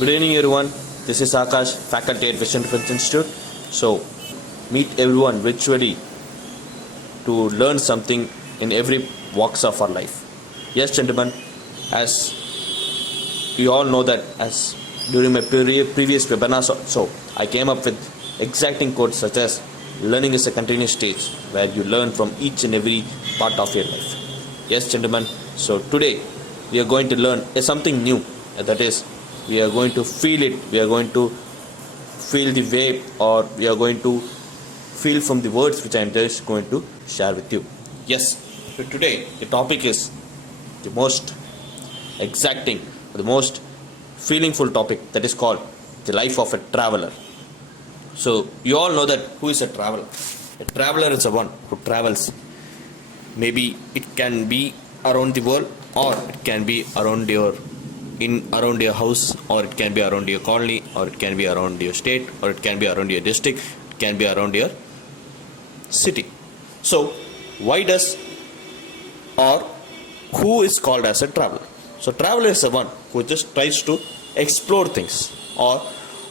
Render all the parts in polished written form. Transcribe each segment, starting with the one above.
Good evening, everyone. This is Akash, faculty at Vision Defense Institute. So, meet everyone virtually to learn something in every walks of our life. Yes, gentlemen, as you all know that as during my previous webinars also, I came up with exacting quotes such as learning is a continuous stage where you learn from each and every part of your life. Yes, gentlemen. So today we are going to learn something new. That is, we are going to feel it. We are going to feel the wave, or we are going to feel from the words which I am just going to share with you. Yes. So today the topic is the most exacting, the most feelingful topic, that is called the life of a traveler. So you all know that who is a traveler? A traveler is the one who travels. Maybe it can be around the world, or it can be around your house, or it can be around your colony, or it can be around your state, or it can be around your district, it can be around your city. So why does, or who is called as a traveler? So traveler is the one who just tries to explore things, or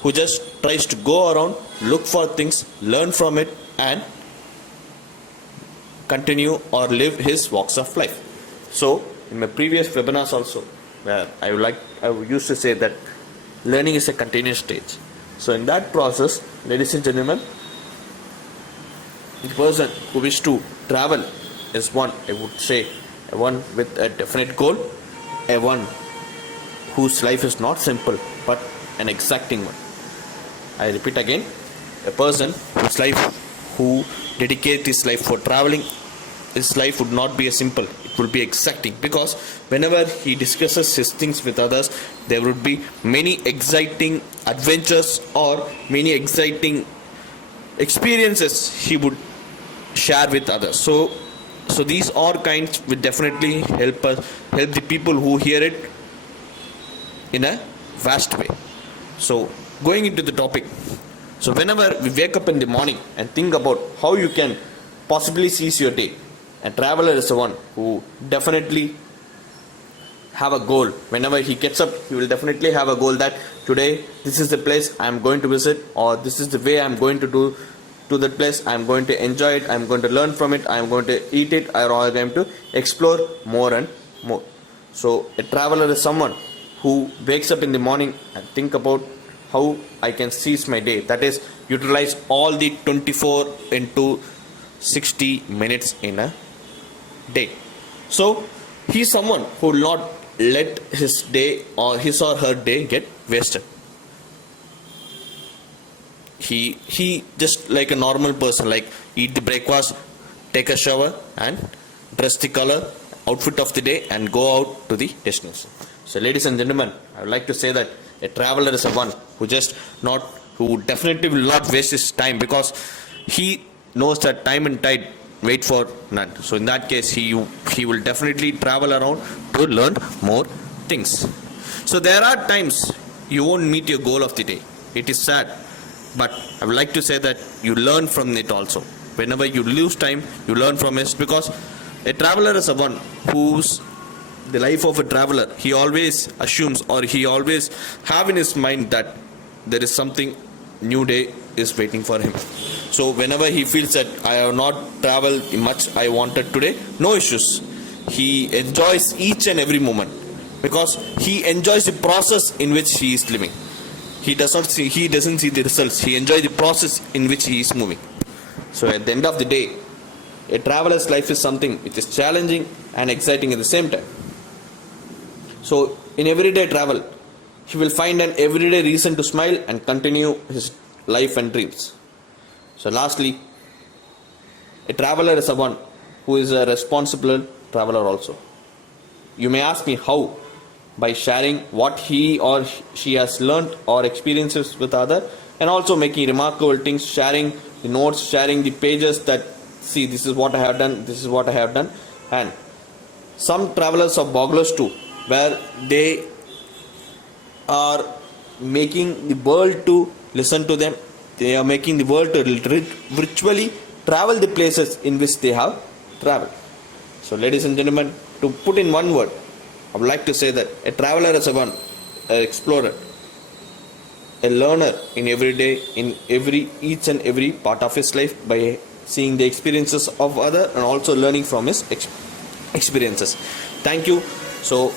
who just tries to go around, look for things, learn from it, and continue or live his walks of life. So in my previous webinars also, where I used to say that learning is a continuous stage. So in that process, ladies and gentlemen, the person who wishes to travel is one, I would say, one with a definite goal, a one whose life is not simple but an exacting one. I repeat again, a person who dedicates his life for traveling, his life would not be a simple, it will be exacting, because whenever he discusses his things with others, there would be many exciting adventures or many exciting experiences he would share with others. So these all kinds will definitely help the people who hear it in a vast way. So going into the topic, so whenever we wake up in the morning and think about how you can possibly seize your day, a traveler is the one who definitely have a goal. Whenever he gets up, he will definitely have a goal that today this is the place I am going to visit, or this is the way I am going to do to that place. I am going to enjoy it, I am going to learn from it, I am going to eat it, or I am going to explore more and more. So a traveler is someone who wakes up in the morning and think about how I can seize my day, that is, utilize all the 24 into 60 minutes in a day. So he is someone who will not let his day or his or her day get wasted. He just like a normal person, like eat the breakfast, take a shower, and dress the color outfit of the day and go out to the destination. So ladies and gentlemen, I would like to say that a traveler is a one who definitely will not waste his time, because he knows that time and tide wait for none. So in that case, he will definitely travel around to learn more things. So there are times you won't meet your goal of the day. It is sad, but I would like to say that you learn from it also. Whenever you lose time, you learn from it, because a traveler is a one who's the life of a traveler, he always assumes, or he always have in his mind that there is something new day is waiting for him. So whenever he feels that I have not traveled much I wanted today, no issues. He enjoys each and every moment, because he enjoys the process in which he is living. He doesn't see the results. He enjoys the process in which he is moving. So at the end of the day, a traveler's life is something which is challenging and exciting at the same time. So in everyday travel, he will find an everyday reason to smile and continue his life and dreams. So lastly, a traveler is someone who is a responsible traveler also. You may ask me how? By sharing what he or she has learned or experiences with others, and also making remarkable things, sharing the notes, sharing the pages that, see, this is what I have done, this is what I have done. And some travelers are bogglers too, where they are making the world to listen to them. They are making the world to virtually travel the places in which they have traveled. So ladies and gentlemen, to put in one word, I would like to say that a traveler is an explorer. a learner in every day, in each and every part of his life, by seeing the experiences of other and also learning from his experiences. Thank you. So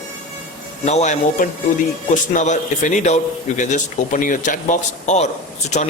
now I am open to the question hour. If any doubt, you can just open your chat box or switch on